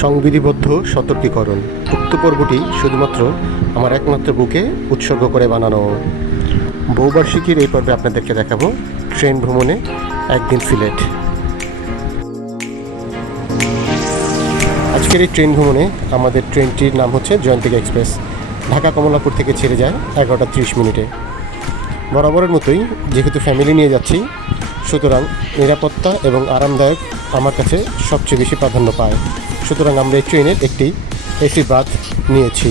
সংবিধিবদ্ধ সতর্কীকরণ। উক্ত পর্বটি শুধুমাত্র আমার একমাত্র বুকে উৎসর্গ করে বানানো। বহুবার্ষিকীর এই পর্বে আপনাদেরকে দেখাবো ট্রেন ভ্রমণে একদিন সিলেট। আজকের এই ট্রেন ভ্রমণে আমাদের ট্রেনটির নাম হচ্ছে জয়ন্তিকা এক্সপ্রেস। ঢাকা কমলাপুর থেকে ছেড়ে যায় এগারোটা ত্রিশ মিনিটে। বরাবরের মতোই যেহেতু ফ্যামিলি নিয়ে যাচ্ছি, সুতরাং নিরাপত্তা এবং আরামদায়ক আমার কাছে সবচেয়ে বেশি প্রাধান্য পায়। সুতরাং আমরা এই ট্রেনের একটি এসি বাথ নিয়েছি।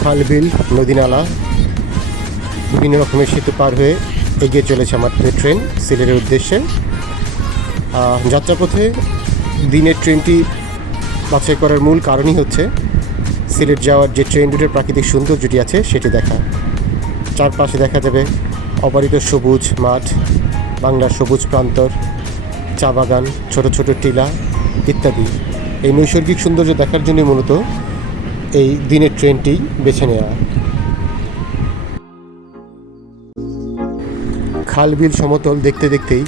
খালবিল, নদীনালা, বিভিন্ন রকমের সেতু পার হয়ে এগিয়ে চলেছে আমাদের ট্রেন। সিলেটের উদ্দেশ্যে যাত্রাপথে দিনের ট্রেনটি বাছাই করার মূল কারণই হচ্ছে সিলেট যাওয়ার যে ট্রেন রুটের প্রাকৃতিক সৌন্দর্যটি আছে, সেটি দেখা। চারপাশে দেখা যাবে অবারিত সবুজ মাঠ, বাংলার সবুজ প্রান্তর, চা বাগান, ছোট ছোট টিলা ইত্যাদি। এই নৈসর্গিক সৌন্দর্য দেখার জন্য মূলত এই দিনের ট্রেনটি বেছে নেওয়া। খাল বিল সমতল দেখতে দেখতেই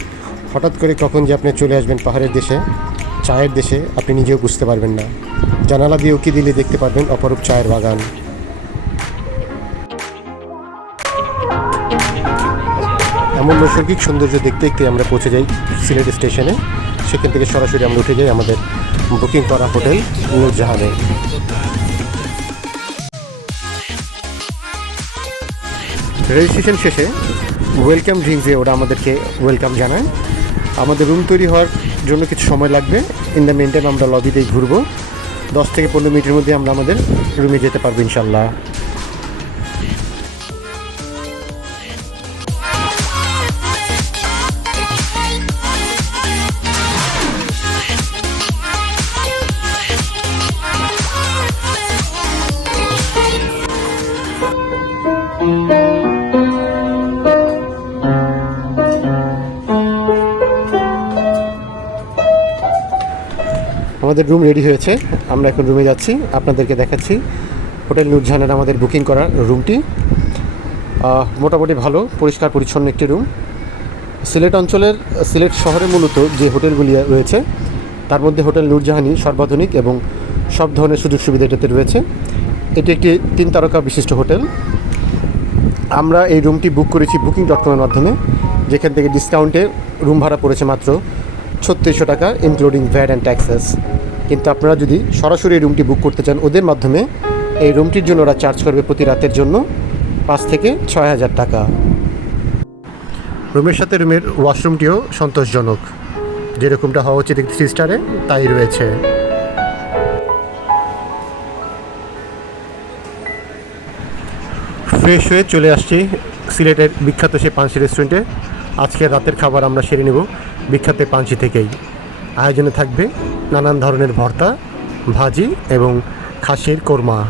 হঠাৎ করে কখন যে আপনি চলে আসবেন পাহাড়ের দেশে, চায়ের দেশে, আপনি নিজেও বুঝতে পারবেন না। জানালা দিয়ে উকি দিলে দেখতে পারবেন অপরূপ চায়ের বাগান। এমন নৈসর্গিক সৌন্দর্য দেখতে দেখতে আমরা পৌঁছে যাই সিলেট স্টেশনে। সেখান থেকে সরাসরি আমরা উঠে যাই আমাদের বুকিং করা হোটেল নূরজাহানে রেজিস্ট্রেশন শেষে ওয়েলকাম ড্রিঙ্কসে ওরা আমাদেরকে ওয়েলকাম জানায়। আমাদের রুম তৈরি হওয়ার জন্য কিছু সময় লাগবে। ইন দ্য মেন টাইম আমরা লবিতেই ঘুরবো। দশ থেকে পনেরো মিনিটের মধ্যে আমরা আমাদের রুমে যেতে পারব, ইনশাল্লাহ। আমাদের রুম রেডি হয়েছে। আমরা এখন রুমে যাচ্ছি, আপনাদেরকে দেখাচ্ছি। হোটেল নূরজাহানের আমাদের বুকিং করা রুমটি মোটামুটি ভালো, পরিষ্কার, পরিচ্ছন্ন একটি রুম সিলেট অঞ্চলের, সিলেট শহরে মূলত যে হোটেলগুলি রয়েছে, তার মধ্যে হোটেল নূরজাহানি সর্বাধুনিক এবং সব ধরনের সুযোগ সুবিধা এটাতে রয়েছে। এটি একটি তিন তারকা বিশিষ্ট হোটেল। আমরা এই রুমটি বুক করেছি বুকিং ডট কমের মাধ্যমে, যেখান থেকে ডিসকাউন্টে রুম ভাড়া পড়েছে মাত্র ছত্রিশশো টাকা ইনক্লুডিং ভ্যাট অ্যান্ড ট্যাক্সেস কিন্তু আপনারা যদি সরাসরি রুমটি বুক করতে চান, ওদের মাধ্যমে এই রুমটির জন্য ওরা চার্জ করবে প্রতি রাতের জন্য পাঁচ থেকে ছয় হাজার টাকা। রুমের সাথে রুমের ওয়াশরুমটিও সন্তোষজনক। যেরকমটা হওয়া উচিত থ্রি স্টারে তাই রয়েছে। ফ্রেশ হয়ে চলে আসছি সিলেটের বিখ্যাত সেই পাঞ্চি রেস্টুরেন্টে আজকে রাতের খাবার আমরা সেরে নেব বিখ্যাত পাঞ্চি থেকেই। আয়োজনে থাকবে নানান ধরনের ভর্তা, ভাজি এবং খাসির কোরমা।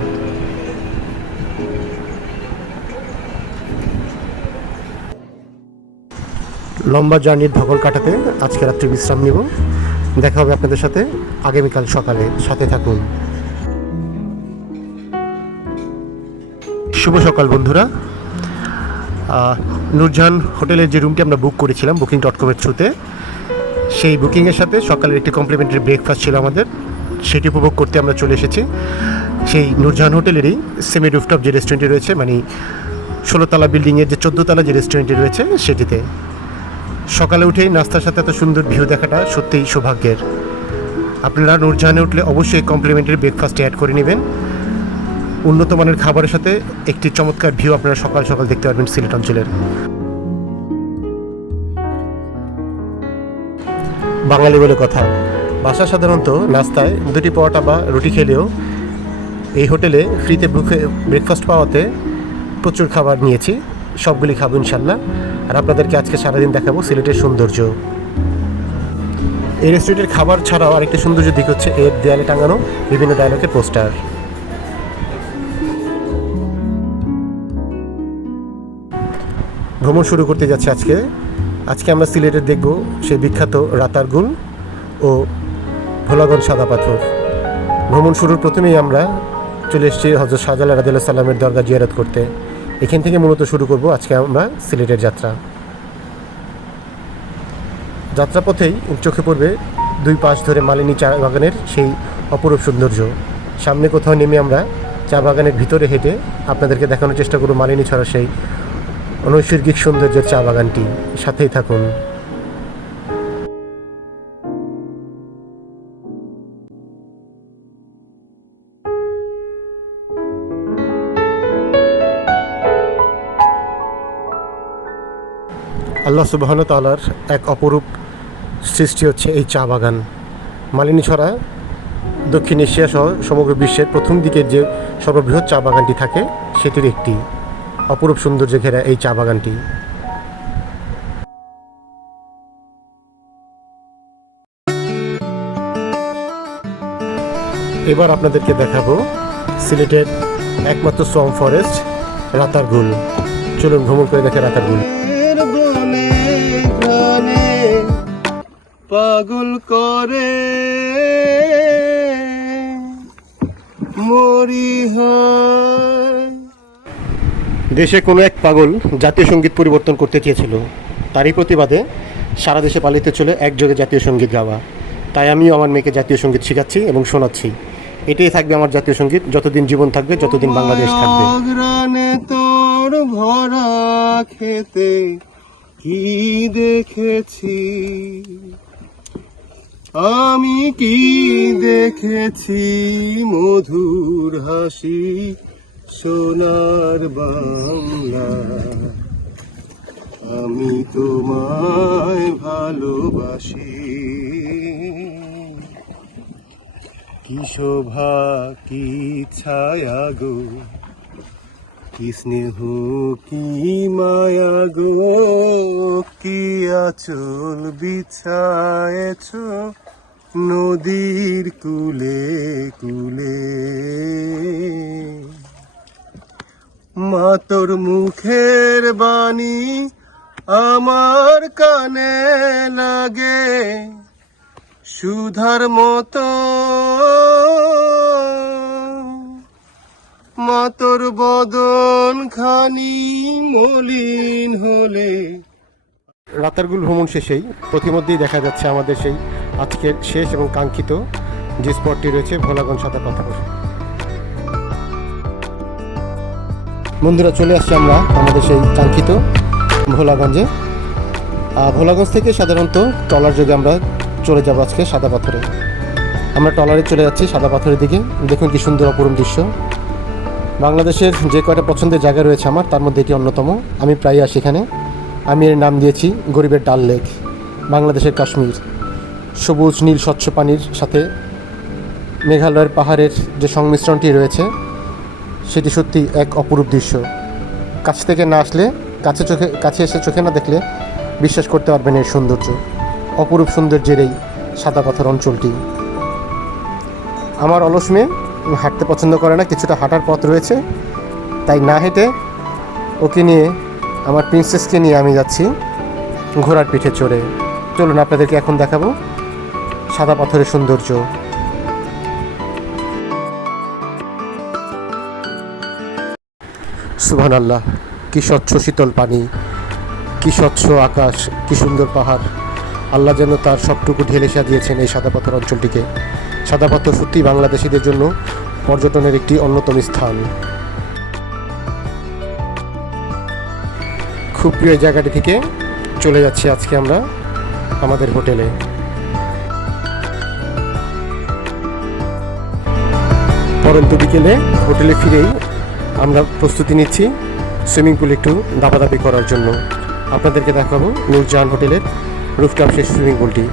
লম্বা জার্নির ধকল কাটাতে আজকে রাত্রে বিশ্রাম নিব। দেখা হবে আপনাদের সাথে আগামীকাল সকালে। সাথে থাকুন। শুভ সকাল বন্ধুরা। নূরজাহান হোটেলের যে রুমটি আমরা বুক করেছিলাম বুকিং ডট কমের থ্রুতে সেই বুকিংয়ের সাথে সকালের একটি কমপ্লিমেন্টারি ব্রেকফাস্ট ছিল আমাদের। সেটি উপভোগ করতে আমরা চলে এসেছি। সেই নূরজাহান হোটেলেরই সেমি রুফটপ যে রেস্টুরেন্টটি রয়েছে মানে ষোলোতলা বিল্ডিংয়ের যে চোদ্দোতলা যে রেস্টুরেন্টটি রয়েছে, সেটিতে। সকালে উঠেই নাস্তার সাথে এত সুন্দর ভিউ দেখাটা সত্যিই সৌভাগ্যের। আপনারা নূরজাহানে উঠলে অবশ্যই কমপ্লিমেন্টারি ব্রেকফাস্টে অ্যাড করে নেবেন। উন্নত মানের খাবারের সাথে একটি চমৎকার ভিউ আপনারা সকাল সকাল দেখতে পারবেন সিলেট অঞ্চলের। বাঙালি বলে কথা। বাসা সাধারণত নাস্তায় দুটি পরোটা বা রুটি খেলেও এই হোটেলে ফ্রিতে ব্রেকফাস্ট পাওয়াতে প্রচুর খাবার নিয়েছি। সবগুলি খাব ইনশাল্লাহ। আর আপনাদেরকে আজকে সারাদিন দেখাবো সিলেটের সৌন্দর্য। এই রেস্টুরেন্টের খাবার ছাড়াও আরেকটি সৌন্দর্য দিক হচ্ছে এর দেয়ালে টাঙানো বিভিন্ন ডায়লগের পোস্টার ভ্রমণ শুরু করতে যাচ্ছে আজকে। আজকে আমরা সিলেটের দেখব সেই বিখ্যাত রাতারগুল ও ভোলাগঞ্জ সাদা পাথর। ভ্রমণ শুরুর প্রথমেই আমরা চলে এসেছি হজরত শাহজালাল রাদিল্লা সাল্লামের দরগা জিয়ারত করতে। এখান থেকে মূলত শুরু করব আজকে আমরা সিলেটের যাত্রা। যাত্রাপথেই চোখে পড়বে দুই পাশ ধরে মালিনী চা বাগানের সেই অপরূপ সৌন্দর্য। সামনে কোথাও নেমে আমরা চা বাগানের ভিতরে হেঁটে আপনাদেরকে দেখানোর চেষ্টা করব মালিনী ছড়া সেই অনৈসর্গিক সৌন্দর্যের চা বাগানটি সাথেই থাকুন। আল্লাহ সুবাহন তালার এক অপরূপ সৃষ্টি হচ্ছে এই চা বাগান। মালিনী ছড়া দক্ষিণ এশিয়া সহ সমগ্র বিশ্বের প্রথম দিকের যে সর্ববৃহৎ চা বাগানটি থাকে, সেটির একটি। অপরূপ সৌন্দর্যে ঘেরা এই চা বাগানটি। এবার আপনাদেরকে দেখাবো সিলেটের একমাত্র সোয়াম ফরেস্ট রাতারগুল চলুন ভ্রমণ করে দেখে বনে ঘনে পাগল করে। মরি হয় দেশে কোনো এক পাগল জাতীয় সংগীত পরিবর্তন করতে চেয়েছিল। তারই প্রতিবাদে সারা দেশে পালিত চলে একযোগে জাতীয় সংগীত গাওয়া। তাই আমিও আমার মেয়েকে জাতীয় সংগীত শেখাচ্ছি এবং শোনাচ্ছি। এটাই থাকবে আমার জাতীয় সংগীত। যতদিন জীবন থাকবে, যতদিন বাংলাদেশ থাকবে। তোর ভরা খেতে কি দেখেছি? আমি কি দেখেছি? মধুর হাসি সোনার বাংলা। আমি তোমায় ভালোবাসি। কি শোভা, কি ছায়া গো। কি স্নেহ, কি মায়া গো। কি আচল বিছায়েছ নদীর কুলে কুলে। মা তোর মুখের বাণী আমার কানে লাগে। সুধার মতো মাতর বদন খানি মলিন হলে। রাতারগুল ভ্রমণ শেষেই প্রতিমধ্যেই দেখা যাচ্ছে আমাদের সেই আজকের শেষ এবং কাঙ্ক্ষিত যে স্পটটি রয়েছে ভোলাগঞ্জ সাদা পাথর। বন্ধুরা চলে আসছি আমরা আমাদের সেই কাঙ্ক্ষিত ভোলাগঞ্জে। ভোলাগঞ্জ থেকে সাধারণত ট্রলার যোগে আমরা চলে যাব আজকে সাদা পাথরে। আমরা ট্রলারে চলে যাচ্ছি সাদা পাথরের দিকে। দেখুন কি সুন্দর অপরূপ দৃশ্য। বাংলাদেশের যে কয়টা পছন্দের জায়গা রয়েছে আমার, তার মধ্যে এটি অন্যতম। আমি প্রায় আসি এখানে। আমি এর নাম দিয়েছি গরিবের ডাল লেক, বাংলাদেশের কাশ্মীর। সবুজ, নীল, স্বচ্ছ পানির সাথে মেঘালয়ের পাহাড়ের যে সংমিশ্রণটি রয়েছে সেটি সত্যি এক অপরূপ দৃশ্য। কাছ থেকে না আসলে, কাছে চোখে, কাছে এসে চোখে না দেখলে বিশ্বাস করতে পারবেন এর সৌন্দর্য। অপরূপ সৌন্দর্যের এই সাদা পাথর অঞ্চলটি। আমার অলস মেয়ে হাঁটতে পছন্দ করে না, কিছুটা হাঁটার পথ রয়েছে। তাই না হেঁটে ওকে নিয়ে, আমার প্রিন্সেসকে নিয়ে আমি যাচ্ছি ঘোড়ার পিঠে চড়ে। চলুন আপনাদেরকে এখন দেখাবো সাদা পাথরের সৌন্দর্য। সুবহান আল্লাহ কি স্বচ্ছ শীতল পানি, কী স্বচ্ছ আকাশ, কি সুন্দর পাহাড়। আল্লাহ যেন তার সবটুকু ঢেলে সাজিয়েছেন এই সাদা পাথর অঞ্চলটিকে। সাদা পাথর সত্যি বাংলাদেশিদের জন্য পর্যটনের একটি অন্যতম স্থান। খুব প্রিয় জায়গাটি থেকে চলে যাচ্ছি আজকে আমরা আমাদের হোটেলে। পরন্ত বিকেলে হোটেলে ফিরেই আমরা প্রস্তুতি নিচ্ছি সুইমিং পুল একটু দাপাদাপি করার জন্য। আপনাদেরকে দেখাবো নূরজাহান হোটেলের রুফটপ সেই সুইমিং পুলটি।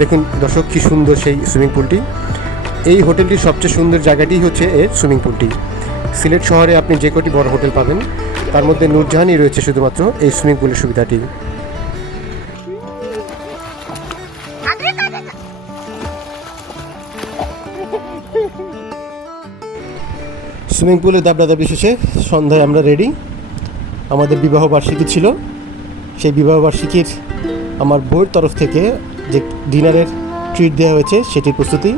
দেখুন দর্শক, কী সুন্দর সেই সুইমিং পুলটি। এই হোটেলটির সবচেয়ে সুন্দর জায়গাটি হচ্ছে এর সুইমিং পুলটি। সিলেট শহরে আপনি যে কটি বড় হোটেল পাবেন, তার মধ্যে নূরজাহানই রয়েছে শুধুমাত্র এই সুইমিং পুলের সুবিধাটি। সুইমিং পুলে দাবড়াদাবড়ি শেষে সন্ধ্যায় আমরা রেডি আমাদের বিবাহ বার্ষিকী ছিল। সেই বিবাহ বার্ষিকীর আমার বউয়ের তরফ থেকে যে ডিনারের ট্রিট দেওয়া হয়েছে, সেটির প্রস্তুতি।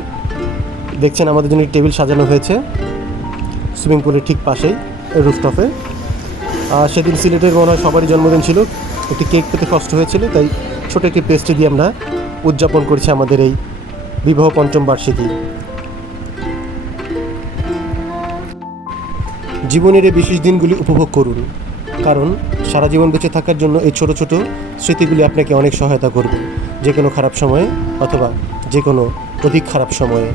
দেখছেন আমাদের জন্য টেবিল সাজানো হয়েছে সুইমিং পুলের ঠিক পাশেই রুফটপে আর সেদিন সিলেটের মনে হয় সবারই জন্মদিন ছিল। একটি কেক পেতে কষ্ট হয়েছিল, তাই ছোটো একটি পেস্ট্রি দিয়ে আমরা উদযাপন করছি আমাদের এই বিবাহ পঞ্চম বার্ষিকী। জীবনের এই বিশেষ দিনগুলি উপভোগ করুন। কারণ সারা জীবন বেঁচে থাকার জন্য এই ছোট ছোট স্মৃতিগুলি আপনাকে অনেক সহায়তা করবে। যে কোনো খারাপ সময়ে অথবা যে কোনো অধিক খারাপ সময়ে।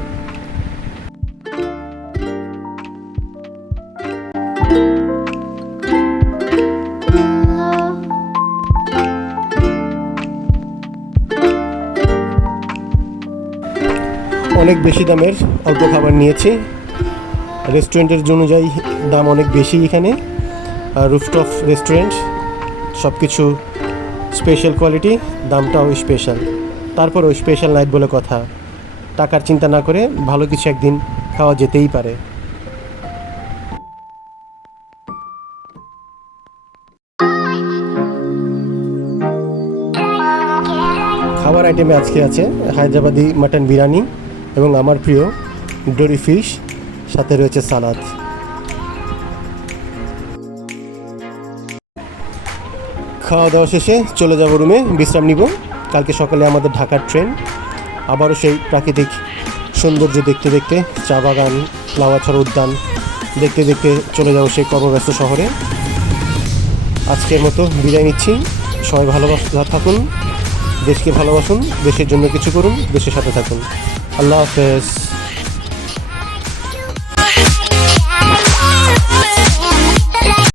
অনেক বেশি দামের অল্প খাবার নিয়েছি। রেস্টুরেন্টের অনুযায়ী দাম অনেক বেশি এখানে। রুফটপ রেস্টুরেন্ট সব কিছু স্পেশাল কোয়ালিটি দামটাও স্পেশাল তারপরেও স্পেশাল নাইট বলে কথা। টাকার চিন্তা না করে ভালো কিছু একদিন খাওয়া যেতেই পারে। খাবার আইটেমে আজকে আছে হায়দ্রাবাদি মাটন বিরিয়ানি এবং আমার প্রিয় ডোরি ফিশ সাথে রয়েছে সালাদ। খাওয়া দাওয়া শেষে চলে যাব রুমে, বিশ্রাম নিব। কালকে সকালে আমাদের ঢাকার ট্রেন। আবারও সেই প্রাকৃতিক সৌন্দর্য দেখতে দেখতে চা বাগান, লাওয়াছড়া উদ্যান দেখতে দেখতে চলে যাব সেই কর্মব্যস্ত শহরে। আজকের মতো বিদায় নিচ্ছি। সবাই ভালোবাস থাকুন, দেশকে ভালোবাসুন, দেশের জন্য কিছু করুন, দেশের সাথে থাকুন। আল্লাহ হাফেজ।